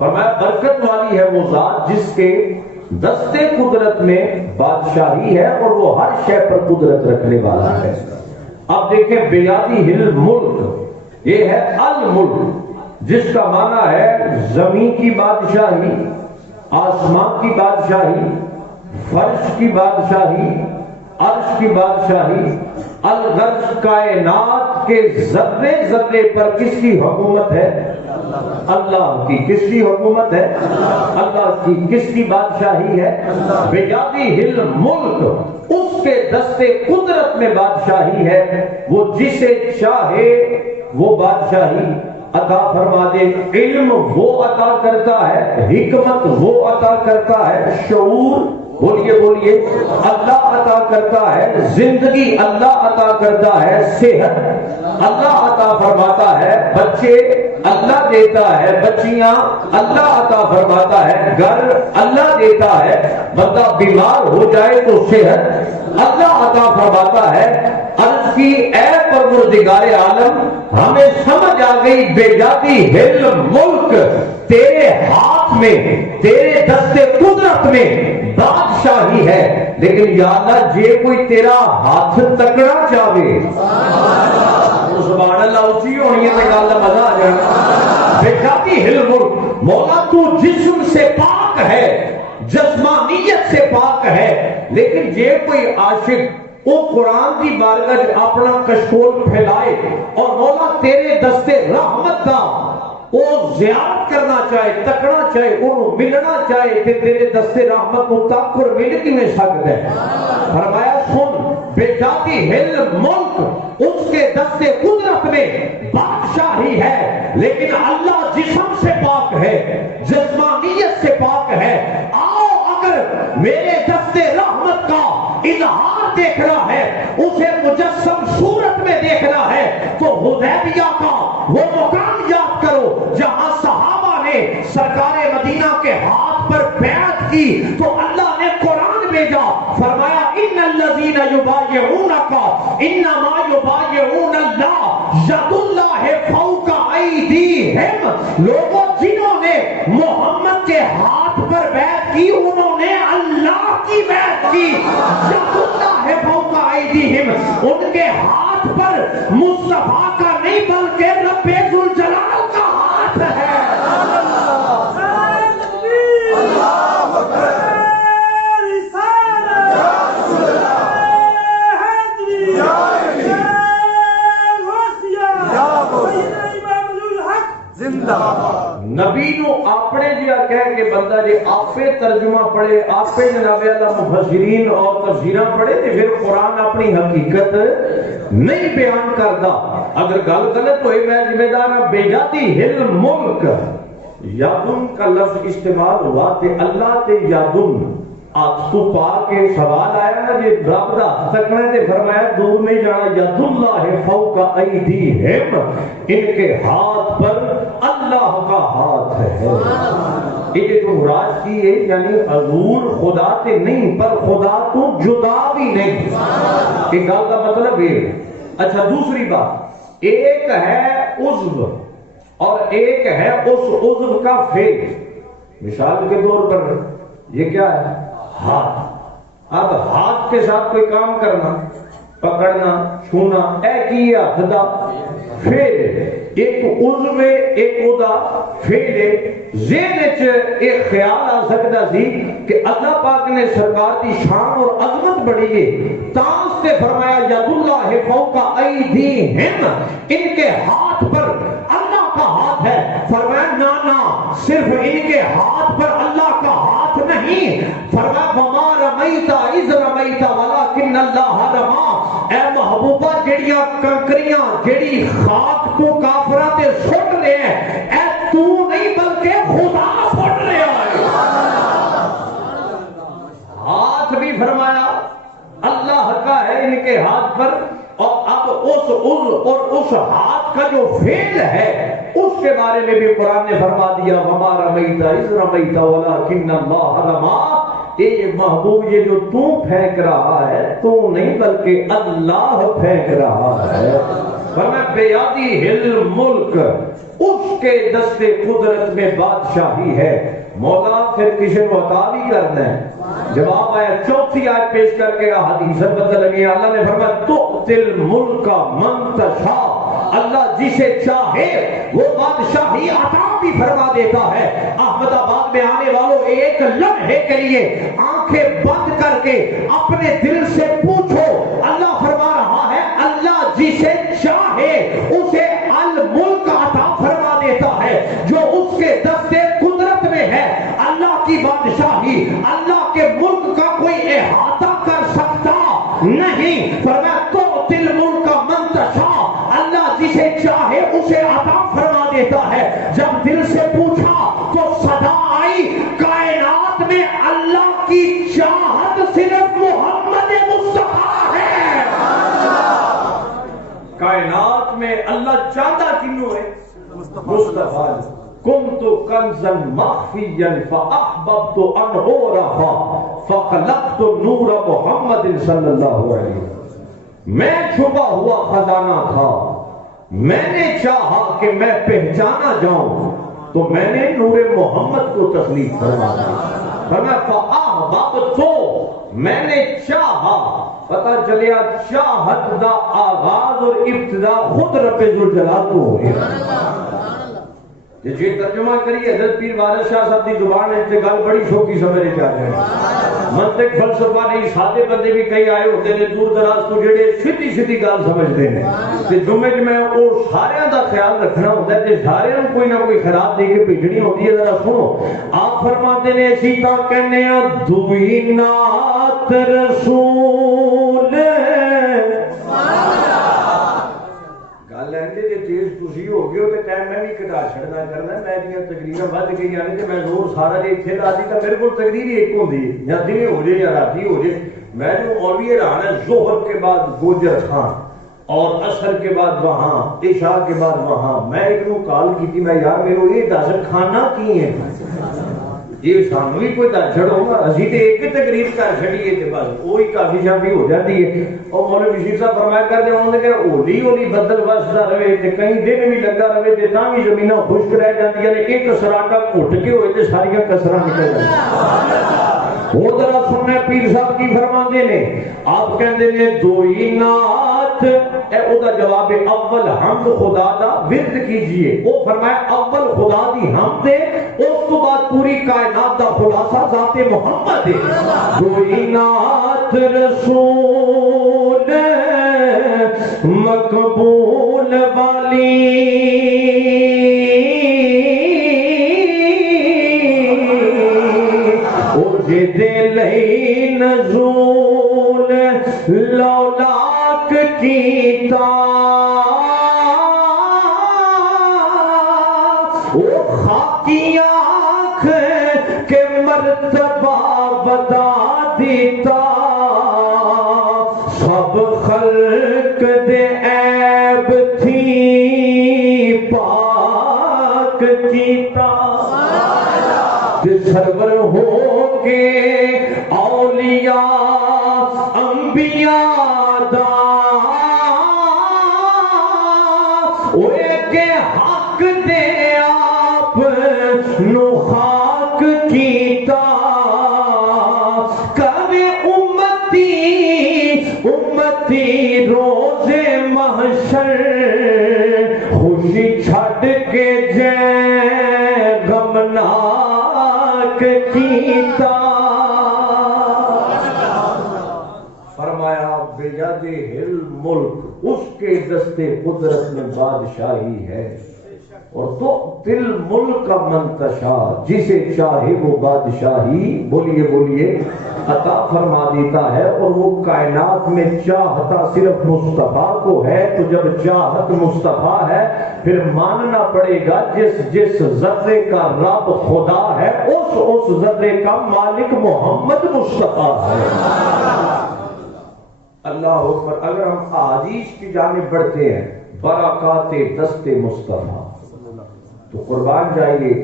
فرمایا برکت والی ہے وہ ذات جس کے دستے قدرت میں بادشاہی ہے اور وہ ہر شے پر قدرت رکھنے والا ہے۔ اب دیکھیں بیادی الملک، یہ ہے الملک جس کا معنی ہے زمین کی بادشاہی، آسمان کی بادشاہی، فرش کی بادشاہی، عرش کی بادشاہی، الغرض کائنات کے ذرے ذرے پر کس کی حکومت ہے؟ اللہ کی۔ کس کی حکومت ہے؟ اللہ کی۔ کس کی بادشاہی ہے؟ بیادی الملک، اس کے دستے قدرت میں بادشاہی ہے، وہ جسے چاہے وہ بادشاہی عطا فرما دے۔ علم وہ عطا کرتا ہے، حکمت وہ عطا کرتا ہے، شعور بولیے بولیے اللہ عطا کرتا ہے، زندگی اللہ عطا کرتا ہے، صحت اللہ عطا فرماتا ہے، بچے اللہ دیتا ہے، بچیاں اللہ عطا فرماتا ہے، گھر اللہ دیتا ہے، بندہ بیمار ہو جائے تو صحت اللہ عطا فرماتا ہے۔ عرض کی اے پروردگار عالم ہمیں سمجھ آ گئی بیادی الملک، تیرے ہاتھ میں، تیرے دستے قدرت میں بادشاہی ہے، لیکن یا اللہ جے کوئی تیرا ہاتھ تکڑا چاہے، سبحان اللہ اچھی ہونی ہے گل کا مزہ آ جانا۔ بیادی الملک، مولا تو جسم سے پاک ہے، جسمانیت سے پاک ہے، لیکن جے کوئی عاشق وہ قرآن کی بارگاہ اپنا کشکول پھیلائے اور مولا تیرے دستے رحمت کا وہ زیاد کرنا چاہے، تکنا چاہے، انہوں ملنا چاہے کہ تیرے دستے رحمت متاثر مل کی میں سکتا ہے۔ فرمایا سن بیادی الملک، اس کے دستے قدرت میں بادشاہی ہے، لیکن اللہ جسم سے پاک ہے، جسمانیت سے پاک ہے۔ آؤ اگر میرے دستے رحمت کا اظہار دیکھنا ہے، اسے مجسم صورت میں دیکھنا ہے، تو حدیبیہ کا وہ مقام یاد کرو جہاں صحابہ نے سرکار مدینہ کے ہاتھ پر بیعت کی تو اللہ نے قرآن بھیجا، فرمایا ان الذین یبایعونک انما یبایعون اللہ ید اللہ فوق ایدیہم۔ لوگوں جنہوں نے محمد کے ہاتھ پر بیعت کی انہوں نے اللہ کی بیعت کی، ید اللہ فوق ایدیہم، ان کے ہاتھ پر مصطفیٰ کا نہیں بلکہ رب ذوالجلال کا ہاتھ ہے۔ نبی نو اپنے جہاں کہہ کے بندہ جی آپے ترجمہ پڑھے، آپے جناب اللہ مفسرین اور تفسیراں پڑھے تو پھر قرآن اپنی حقیقت نہیں بیان کرتا۔ اگر گل غلط ہوئی میں ذمہ دار ہوں۔ بیادی الملک، یادن کا لفظ استعمال ہوا تے اللہ تے یادن ہاتھ تو پا کے سوال آیا نا جی رب دا ہاتھ تکنا تے فرمایا دور نہیں جانا، ید اللہ فوق ایدیہم، ان کے ہاتھ پر اللہ کا ہاتھ ہے۔ یہ جو مراد کی ہے یعنی حضور خدا تے نہیں پر خدا تو جدا بھی نہیں، یہ گل کا مطلب ہے۔ اچھا دوسری بات، ایک ہے عضو اور ایک ہے اس عضو کا فعل۔ مثال کے طور پر یہ کیا ہے؟ ہاتھ۔ اب ہاتھ کے ساتھ کوئی کام کرنا، پکڑنا، چھونا، اے کی ہاتھ دا فعل، ایک عضو ایک ادا فعل۔ ذہن وچ ایک خیال آ سکتا سی کہ اللہ پاک نے سرکار دی شان اور عظمت بڑی ہے تاں سے فرمایا ید اللہ فوق ایدیہم، ان کے ہاتھ پر اللہ کا ہاتھ ہے۔ فرمایا نا نا، صرف ان کے ہاتھ پر اللہ کا ہاتھ نہیں، فرمایا وما رمیت اذ رمیت ولکن اللہ رما۔ اے محبوبہ جڑیاں کنکریاں جڑی خاک تو کافراں تے سٹ رہے ہیں، اے تو نہیں بلکہ خدا سٹ رہا ہے۔ ہاتھ بھی فرمایا اللہ کا ہے ان کے ہاتھ پر، اور اب اس عضو اور اس ہاتھ کا جو فعل ہے اس کے بارے میں بھی قرآن نے فرما دیا وما رمیت اذ رمیت ولکن اللہ رما۔ اے محبوب یہ جو تو پھینک رہا ہے تو نہیں بلکہ اللہ پھینک رہا ہے۔ فرمایا بیادی الملک، اس کے دستے قدرت میں بادشاہی ہے. مولا پھر کسی کو عطا بھی کرنا ہے. جواب آیا چوتھی آیت پیش کر کے حدیث بدل لگی. اللہ نے فرمایا تؤتی الملک من تشاء، اللہ جسے چاہے وہ بادشاہی عطا بھی فرما دیتا ہے. احمد آباد میں آنے والوں ایک لمحے کے لیے آنکھیں بند کر کے اپنے دل سے پوچھو، اللہ فرما رہا ہے اللہ جسے چاہے اسے الملک عطا فرما دیتا ہے. جو اس کے دستے قدرت میں ہے اللہ کی بادشاہی، اللہ کے ملک کا کوئی احاطہ کر سکتا نہیں. فرمایا تؤتی الملک من تشاء، اللہ جسے چاہے اسے عطا فرما دیتا ہے. جب دل سے پوچھا تو صدا آئی کائنات میں اللہ کی چاہت صرف محمد مصطفیٰ ہے. کائنات میں اللہ چاہتا کنوں ہے؟ مصطفیٰ. کنت کنزا مخفیا فاحببت ان اعرف فخلقت نور محمد صلی اللہ علیہ وسلم. میں چھپا ہوا خزانہ تھا، میں نے چاہا کہ میں پہچانا جاؤں تو میں نے نور محمد کو تخلیق فرمایا. فاحببت، میں نے چاہا. پتہ چلیا چاہت دا آغاز اور ابتدا خود رب ذوالجلال کو ہوئی. جی ترجمہ کریے حضرت پیر وارث شاہ صاحب کی زبان ہے گل بڑی سوکھی سمجھنے چاہتے ہیں. منطق فلسفہ نہیں، سادے بندے بھی کئی آئے ہوتے ہیں دور دراز تو جڑے سیدھی سیدھی گل سمجھتے ہیں. تے جمعے میں وہ سارے دا خیال رکھنا ہوتا ہے تے سارے کوئی نہ کوئی خراب دے کے بھیجنی ہوتی ہے. ذرا سنو آپ فرماتے ہیں اسی تا کہنے ہیں دوئی نعت رسول گل ہے جی تیز تسی ہو گئے ہو تو ٹائم میں بھی کٹا چھڑنا کرنا. میں دیا تقریریں ود گئی یعنی کہ میں زور سارا جی اتنے لا دی تو میرے کو تقریر ہی ایک ہوتی ہے، یا دن ہو جائے یا راتی ہو جائے. میں جو مولوی رہا ہے ظہر کے بعد گوجر خان اور عصر کے بعد وہاں، عشاء کے بعد وہاں. میں ایک نو کال کی تھی، میں یار میرے یہ دس کھانا کی ہے یہ سانو بھی کوئی دس چھڑو گا، اسی تو ایک تقریر کر چڑیے تو بس وہی کافی شافی ہو جاتی ہے. اور مولوی بشیر صاحب فرمایا کرتے انہوں نے کہ ہولی ہولی بدل وسدا رہے تے کئی دن بھی لگا رہے تے تاں بھی زمیناں خشک رہ جاندیاں نے. ایک سراٹا گھٹ کے ہوئے تے ساریاں کسراں نکل جاندیاں. اور ذرا سننا پیر صاحب کی فرماندے نے. آپ کہندے نے دوئی نعت، اے او دا جواب اول حمد خدا دا ورد کیجئے. وہ فرمایا اول خدا دی حمد ہے، اس تو بعد پوری کائنات دا خلاصہ ذات محمد ہے. دوئی نعت رسول مقبول والی او جدے لئی نزول لولاک کیتا او خاکی آنکھ کے مرتبہ بتا دیتا. سب خلق دے عیب تھی پاک کیتا. سرور ہو کے اولیاء انبیاء دا اوے کے حق دے آپ نو خاک کیتا. کبھی امتی روز محشر خوشی چھڑ کے جے غمناک کیتا. فرمایا بیاد الملک، اس کے دستے قدرت میں بادشاہی ہے. اور تو تل ملک کا منتشا، جسے چاہے وہ بادشاہی بولیے بولیے عطا فرما دیتا ہے. اور وہ کائنات میں چاہتا صرف مصطفیٰ کو ہے. تو جب چاہت مصطفیٰ ہے پھر ماننا پڑے گا جس ذرے کا رب خدا ہے اس ذرے کا مالک محمد مصطفیٰ ہے. اللہ اکبر. اگر ہم احادیث کی جانب بڑھتے ہیں برکات دست مصطفیٰ تو قربان جائیے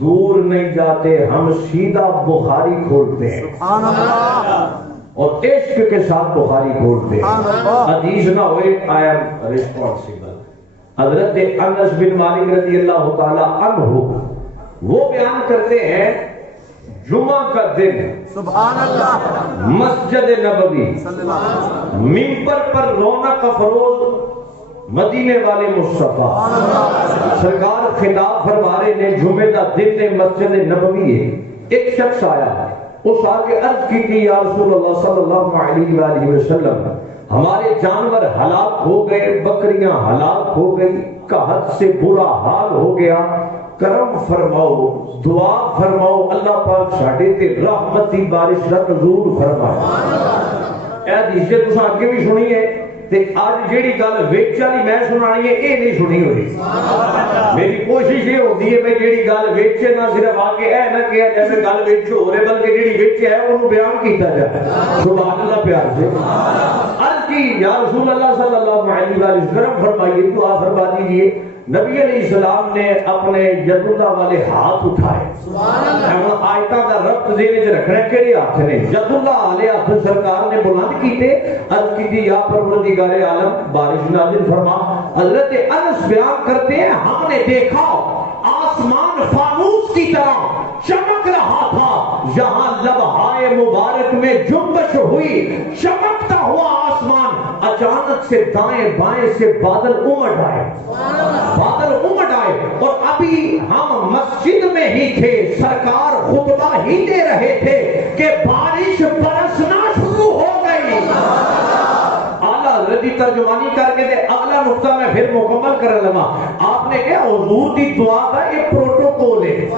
دور نہیں جاتے، ہم سیدھا بخاری کھولتے ہیں اور عشق کے ساتھ بخاری کھولتے ہیں. حدیث نہ ہوئے آئی ایم ریسپانسبل. حضرت انس بن مالک رضی اللہ تعالی عنہ وہ بیان کرتے ہیں جمعہ کا دن سبحان اللہ مسجد نبوی ممبر پر رونق افروز مدینے والے مصطفیٰ سرکار خطاب فرما رہے نے جمعہ کا دن مسجد نبوی ہے. ایک شخص آیا اس آگے عرض کی کہ یا رسول اللہ صلی اللہ علیہ وآلہ وسلم ہمارے جانور ہلاک ہو گئے, بکریاں ہلاک ہو گئی, قحط سے برا حال ہو گیا, کرم فرماؤ, دعا فرماؤ, اللہ پاک ساڈے تے رحمتی بارش دا نزول فرمائے. اے حدیث تساں اگے بھی سنی ہے تے اج جیڑی گل وچ والی میں سنانی ہے اے نہیں سنی ہوئی. میری کوشش یہ ہوتی ہے کہ جیڑی گل وچ نہ صرف آگے اے نہ کہا جائے کہ گل وچ ہو رہے بلکہ جیڑی وچ ہے اونوں بیان کیتا جائے. سبحان اللہ پیار سے عرض کی یا رسول اللہ صلی اللہ علیہ وسلم فرمائیے, دعا فرما دیجیے. نبی علیہ السلام نے اپنے ید اللہ والے ہاتھ اٹھائے. سبحان آیتہ کا ربط ذہن وچ رکھنا کہڑے ہاتھ نے؟ ید اللہ والے ہاتھ سرکار نے بلند کیتے, عرض کی یا پروردگار عالم بارش نازل فرما. حضرت انس بیان کرتے ہیں ہم نے دیکھا آسمان فانوس کی طرح چمک رہا تھا, یہاں لمحہ مبارک میں جنبش ہوئی, چمکتا ہوا آسمان اچانک سے دائیں بائیں سے بادل امڑ آئے, بادل امڑ آئے اور ابھی ہم مسجد میں ہی تھے, سرکار خطبہ ہی دے رہے تھے کہ بارش برسنا شروع ہو گئی. اعلیٰ حضرت کی ترجمانی کر کے دے اگلا نقطہ میں پھر مکمل کر لگا. آپ نے کہا حضور دی دعا کا ایک پروٹوکول ہے.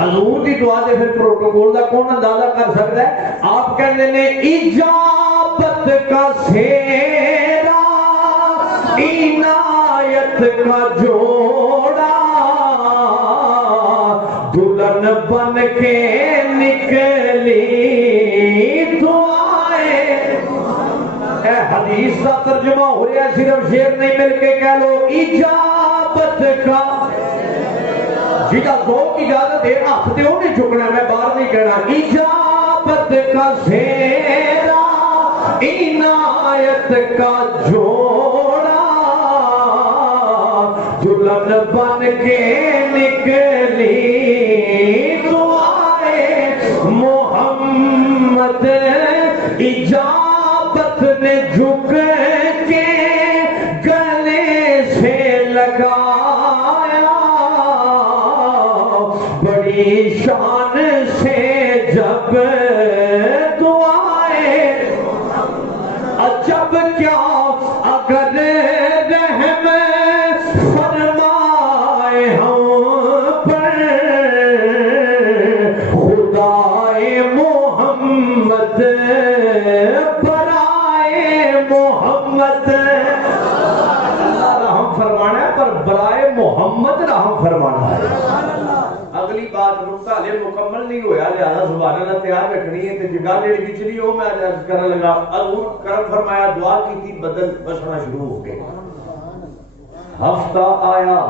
حضور دی دعا دے پھر پروٹوکول دا کون اندازہ کر سکتا ہے؟ آپ کہنے نے اجابت کا سیرا عنایت کا جوڑا دلہن بن کے نکلی دعائیں. اے حدیث کا ترجمہ ہو رہا ہے, صرف شیر نہیں مل کے کہہ لو اجابت کا. جیدہ ذوق اجازت ہے ہاتھ دے انہیں جھکنا, میں باہر نہیں کہنا. اجابت کا زیرہ عنایت کا جوڑا دلہن بن کے نکلی دعائیں محمد. اجابت نے جھک کے گلے سے لگایا, بڑی شان سے جب دعائیں. عجب کیا اگر رحم فرمائے ہم پر خدائے محمد برائے محمد. رحم فرمانا ہے پر برائے محمد رحم فرمانا ہے. اگلی بات نقطہ لے مکمل نہیں ہویا, لہذا سبحان اللہ تیار رکھنی ہے. تے جگہ جڑی وچلی ہو میں عرض کرنے لگا. حضور کرم فرمایا, دعا کی تھی, بدل بسنا شروع ہو گئے. ہفتہ آیا,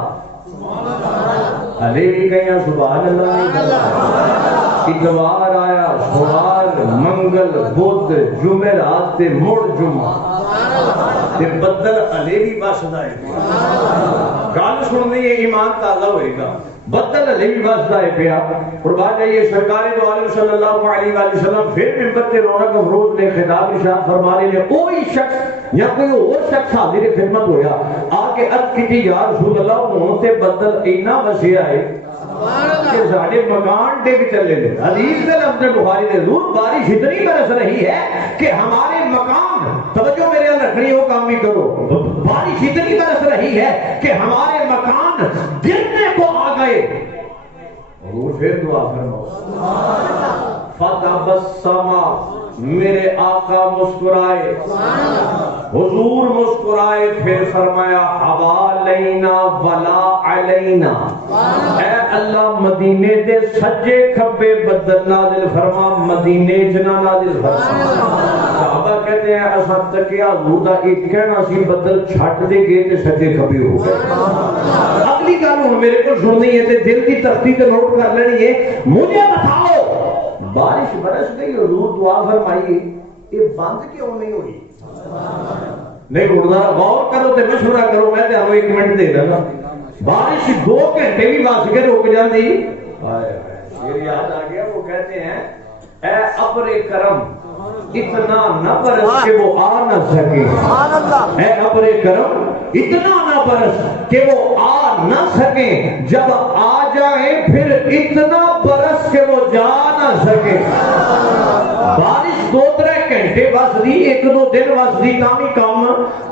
علی بھی کہیں سبحان اللہ. اتوار آیا, سوار, منگل, بدھ, جمعرات تے مڑ جمعہ تے بدل علی بھی بسدا ہے. گل سننے ایمان تازہ ہوئے گا. بدل علی بھی بسدا ہے پیا. قربان جائیے سرکار دو عالم صلی اللہ علیہ وآلہ وسلم پھر منبر تے رونق افروز نے خطاب ارشاد فرما رہے ہیں. کوئی شخص یا کوئی اور شخص حاضر خدمت ہویا آ کے عرض کی یا رسول اللہ ہوں تے بدل اینا وسیا ہے کہ ساڑھے مکان ڈگ چلے لے. حدیث میں لفظ بخاری نے حضور بارش اتنی برس رہی ہے کہ ہمارے مکان, توجہ میرے اندر رکھنی ہو کام بھی کرو, بارش اتنی برس رہی ہے کہ ہمارے مکان گرنے کو آ گئے. حضور پھر دعا فرماؤ. فتبسم, میرے آقا مسکرائے, حضور مسکرائے, پھر فرمایا حوالینا ولا علینا. اے اللہ مدینے دے سجے کھبے بدل نازل فرما, مدینے جنا نازل فرما. صحابہ کہتے ہیں اساں تکیا حضور دا ایک کہنا سی بدل چھٹ دے گئے تے سجے کھبے ہو گئے. اگلی گل ہن میرے کو سننی ہے تے دل کی تختی تے نوٹ کر لینی ہے. مجھے بتاؤ بارش برس گئی, حضور دعا فرمائیے, یہ بند کیوں نہیں ہوئی؟ نہیں اڑنا غور کرو تے مشورہ کرو میں تے 1 منٹ دے دینا بارش 2 گھنٹے بھی وس کے رک جاندی شیر یاد آ گیا وہ کہتے ہیں اے ابر کرم اتنا نہ برس کہ وہ آ نہ سکے اے ابر کرم اتنا نہ برس کہ وہ آ نہ سکے جب آ جائے پھر اتنا برس کہ وہ جا نہ سکے بارش 2-3 گھنٹے بس دی 1-2 دن بس دی کامی کام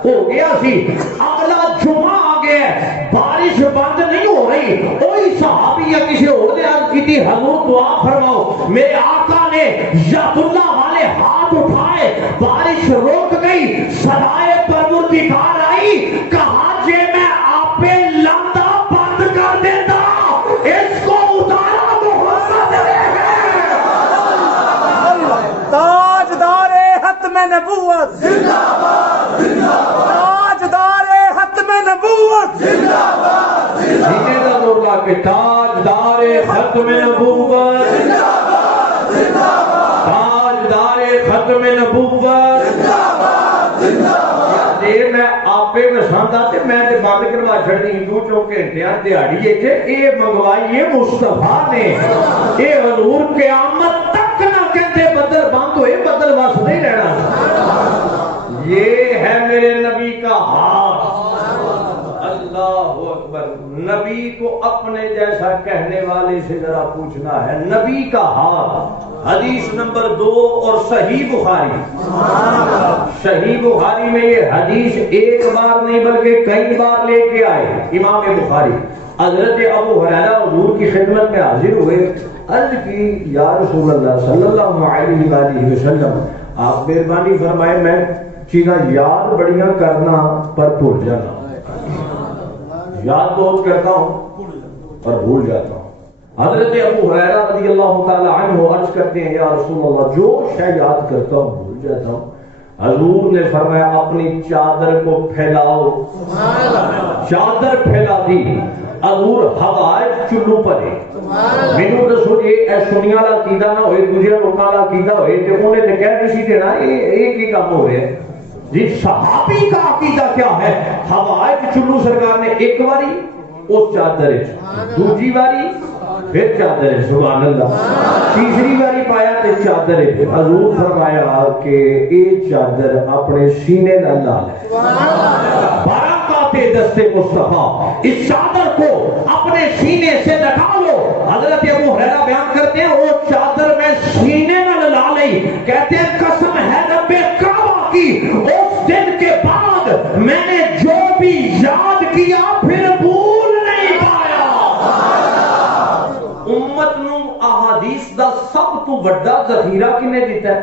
ہو گیا سی اگلا جمعہ آ گیا بارش بند نہیں ہو رہی کوئی صحابی یا کسی اور نے عرض کی تھی حضور دعا فرماؤ میرے آقا نے ید اللہ والے ہاتھ اٹھائے بارش رک گئی صدائے پروردگار آئی کہا جے میں آپ پہ لمدہ بند کر دیتا اس کو اتارا محمد تاجدار ختم نبوت زندہ باد زندہ باد تاجدار ختم نبوت زندہ باد سینے دا زور لا کے تاجدار ختم نبوت زندہ باد زندہ باد تاجدار ختم نبوت زندہ باد زندہ باد جے میں آپے وساندا تے میں تے بند کروا چھڑی 2 گھنٹیاں دیہاڑی اے اے منگوائی اے مصطفیٰ نے اے حضور قیامت تک نہ کہتے بدل بند ہوئے بدل وس نہیں رہنا یہ ہے میرے نبی کا ہاتھ اللہ اکبر نبی کو اپنے جیسا کہنے والے سے ذرا پوچھنا ہے نبی کا ہاتھ حدیث نمبر 2 اور صحیح بخاری میں یہ حدیث ایک بار نہیں بلکہ کئی بار لے کے آئے امام بخاری حضرت ابو ہریرہ حضور کی خدمت میں حاضر ہوئے عرض کی یا رسول اللہ صلی اللہ علیہ وآلہ وسلم آپ مہربانی فرمائے میں چیزاں یاد بڑیاں کرنا پر بھول جانا یاد بہت کرتا ہوں اور بھول جاتا ہوں حضرت ابو ہریرہ رضی اللہ تعالی عنہ عرض کرتے ہیں یا رسول اللہ جو شے یاد کرتا ہوں بھول جاتا ہوں حضور نے فرمایا اپنی چادر کو پھیلاؤ چادر پھیلا دی حضور ہوائے چلو پڑے مینوں دسو اے سنیا والا عقیدہ نہ ہوئے دوسرے لوکاں والا عقیدہ ہوئے تے اونے تے کہہ نہیں سی دینا اے کی کام ہو رہا ہے جی صحابی کا عقیدہ کیا ہے ہوائے چلو سرکار نے ایک باری اس چادر دوسری باری پھر چادر سبحان اللہ تیسری باری پایا تے چادر حضور فرمایا کہ اے چادر اپنے سینے نال لا لے برکات دستے مصطفیٰ اس چادر کو اپنے سینے سے لٹا لو حضرت ابو ہریرہ بیان کرتے ہیں وہ چادر میں سینے نال لا لئی کہتے ہیں قسم ہے رب کعبہ کی اس دن کے بعد میں نے جو بھی یاد کیا پھر بھول نہیں پایا امت نو احادیث دا سب تو بڑا ذخیرہ کنے دیتا ہے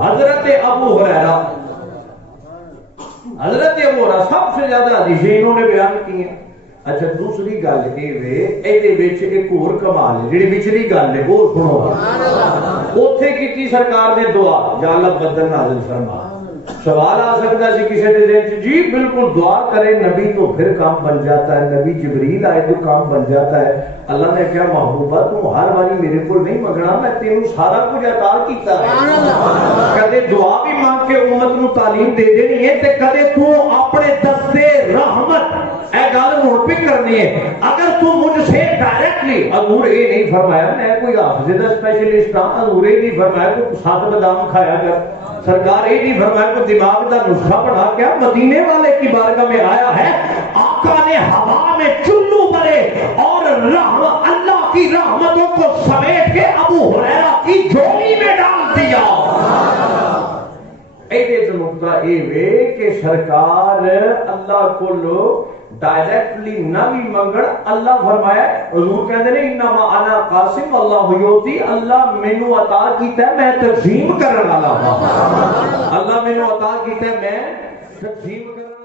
حضرت ابو ہریرہ سب سے زیادہ حدیثیں انہوں نے بیان کی ہیں اچھا دوسری گل ایک اور کمال ہے جی پچھلی گل ہے وہ سنو اوتھے کی سرکار نے دعا یا اللہ بدل نازل فرما سوال آ سکتا ہے کسی کے ذہن جی بالکل دعا کرے نبی تو پھر کام بن جاتا ہے نبی جبریل آئے تو کام بن جاتا ہے اللہ نے کیا محبوبہ تم ہر باری میرے کو نہیں منگنا میں تینوں سارا کچھ عطا کیتا ہے کدے دعا بھی مانگ کے امت نو تعلیم دے دینی ہے تے کدے تو اپنے دستے رحمت اے گل ہن پہ کرنی ہے اگر تو مجھ سے ڈائریکٹلی حضور یہ نہیں فرمایا میں کوئی حافظ دا اسپیشلسٹ ہاں حضور یہ نہیں فرمایا کہ 7 بادام کھایا کر سرکار یہ نہیں فرمایا کہ دماغ کا نسخہ بنا کیا مدینے والے کی بارگاہ میں آیا ہے آقا نے ہوا میں چلو بھرے اور اللہ کی رحمتوں کو سمیٹ کے ابو ہریرہ کی جھولی میں ڈال دیا نقطہ یہ کہ سرکار اللہ کو ڈائریکٹلی نہ بھی منگڑ اللہ فرمایا حضور کہتے ہیں انما انا قاسم اللہ یوتی اللہ مینوں عطا کیتا ہے میں تقسیم کرن والا ہوں اللہ مینوں عطا کیتا ہے میں تقسیم کرن